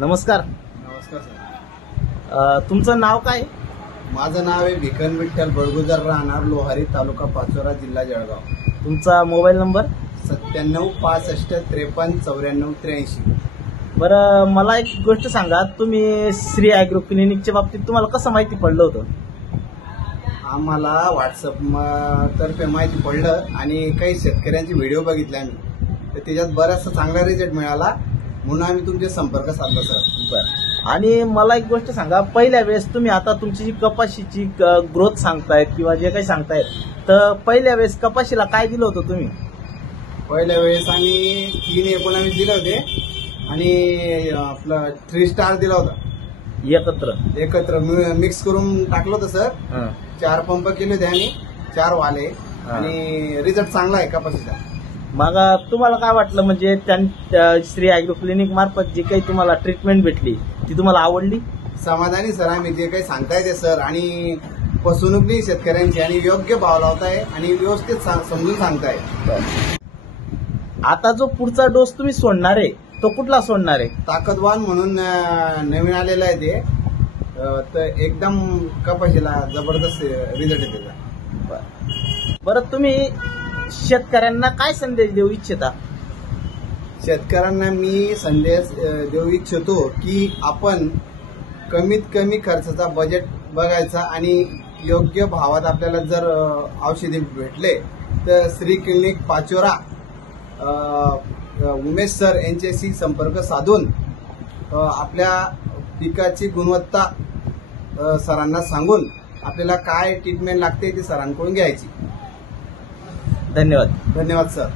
नमस्कार. नमस्कार सर. तुमचं नाव काय? माझं नाव आहे भिकन विठ्ठल बळगुजर, राहणार लोहारी, तालुका पाचोरा, जिल्हा जळगाव. तुमचा मोबाईल नंबर? 97 65 53 94 83. बरं, मला एक गोष्ट सांगा, तुम्ही श्री ॲग्रो क्लिनिकच्या बाबतीत तुम्हाला कसं माहिती पडलं होतं? आम्हाला व्हॉट्सअप तर्फे माहिती पडलं आणि काही शेतकऱ्यांचे व्हिडिओ बघितले आम्ही, तर त्याच्यात बराचसा चांगला रिझल्ट मिळाला म्हणून आम्ही तुमचे संपर्क साधला सर. बरं, आणि मला एक गोष्ट सांगा, पहिल्या वेळेस तुम्ही आता तुमची जी कपाशीची ग्रोथ सांगतायत किंवा जे काही सांगतायत, तर पहिल्या वेळेस कपाशीला काय दिलं होतं तुम्ही? पहिल्या वेळेस आम्ही 319 दिले होते आणि आपलं 3 स्टार दिला होता. एकत्र मिक्स करून टाकलं होतं सर. 4 पंप केले होते आणि 4 वाले आणि रिझल्ट चांगला आहे कपाशीचा. मग तुम्हाला काय वाटलं, म्हणजे श्री ॲग्रो क्लिनिक मार्फत जी काही तुम्हाला ट्रीटमेंट भेटली ती तुम्हाला आवडली? समाधानी सर आम्ही, जे काही सांगताय ते सर, आणि फसवणूक नाही शेतकऱ्यांची आणि योग्य भाव लावताय आणि व्यवस्थित समजून सांगताय. आता जो पुढचा डोस तुम्ही सोडणार आहे तो कुठला सोडणार आहे? ताकदवान म्हणून नवीन आलेला आहे ते, तर एकदम कपाशीला जबरदस्त रिझल्ट आहे त्याचा. बरं, तुम्ही शेतकऱ्यांना काय संदेश देऊ इच्छिता? शेतकऱ्यांना मी संदेश देऊ इच्छितो की आपण कमीत कमी खर्चाचा बजेट बघायचा आणि योग्य भावात आपल्याला जर औषधे भेटले तर श्री क्लिनिक पाचोरा उमेश सर यांच्याशी संपर्क साधून आपल्या पिकाची गुणवत्ता सरांना सांगून आपल्याला काय ट्रीटमेंट लागते ती सरांकडून घ्यायची. धन्यवाद. धन्यवाद सर.